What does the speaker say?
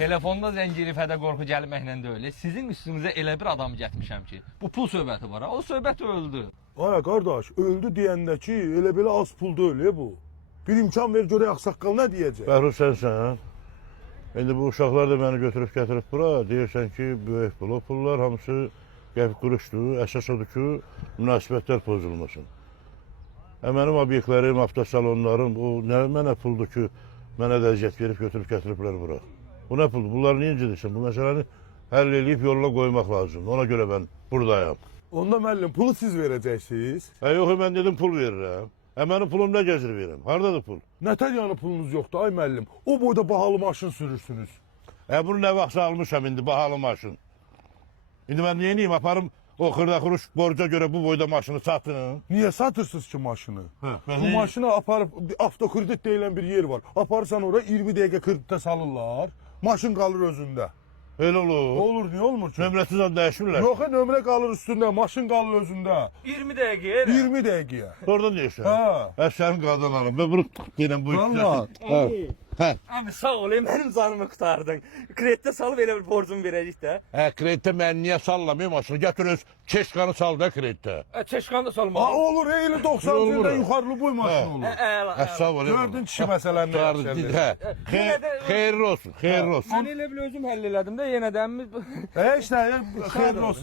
Telefonda zəncirifədə qorxu gəlməklə deyil. Sizin üstünüzə elə bir adam gətirmişəm ki, bu pul söhbəti var ha. O söhbət öldü. Ay qardaş, öldü deyəndə ki, elə belə az pul deyil bu. Bir imkan ver görək ağsaqqal nə deyəcək? Bəhruz sənsən. İndi bu uşaqlar da məni götürüb gətirib bura. Deyirsən ki, böyük pul. O pullar hamısı qəpik quruşdur. Əsas odur ki, münasibətlər pozulmasın. Mənim obyektlərim, avtosalonlarım, o nə mənə puldur ki, mənə də əziyyət verib götürüb gətiriblər bura. Bu nə puldur? Bunlar niyə incidirsən? Bu məsələni həll edib yoluna qoymaq lazımdır. Ona görə mən buradayam. Onda müəllim, pulu siz verəcəksiniz. Yox, mən dedim pul verirəm. Mənim pulum nə gəzir verirəm? Haradadır pul? Nətər yəni pulunuz yoxdur ay müəllim? O boyda bahalı maşın sürürsünüz. Bunu nə vaxtsa almışam indi bahalı maşın. İndi mən neyiniyim? Aparım o xırda xuruş borca görə bu boyda maşını satın. Niyə satırsınız ki maşını? Bu neyim? maşını aparıb avtokredit deyilən bir yer var. Aparsan oraya 20 dəqiqə kreditə salırlar. Maşın qalır özündə. Elə olur. Olur, niyə olmur ki? Nömrəsiz ad dəyişmirlər. Yox, nömrə qalır üstündə, maşın qalır özündə. 20 dəqiqə. 20 dəqiqəyə. Oradan deyirsən. Hə. Sənin qadın alım. Ben bunu deyirəm bu Vallahi. Abi sağ ol, mənim canımı qurtardın. Kreditə salıb elə bir borcumu verəcək də. Kreditə mən niyə sallamayım maşını? Gətir öz keşkanı sal da kreditə. Çeşkanı da Ha salma. olur, elə 90 Olur. ildən yuxarılı boy maşın olur. Əla. Sağ ol. Gördün kişi məsələni nə yapacaq? Xeyirli olsun, xeyirli olsun. Mən elə bil özüm həll elədim də yenə də. Heç nə, xeyirli olsun.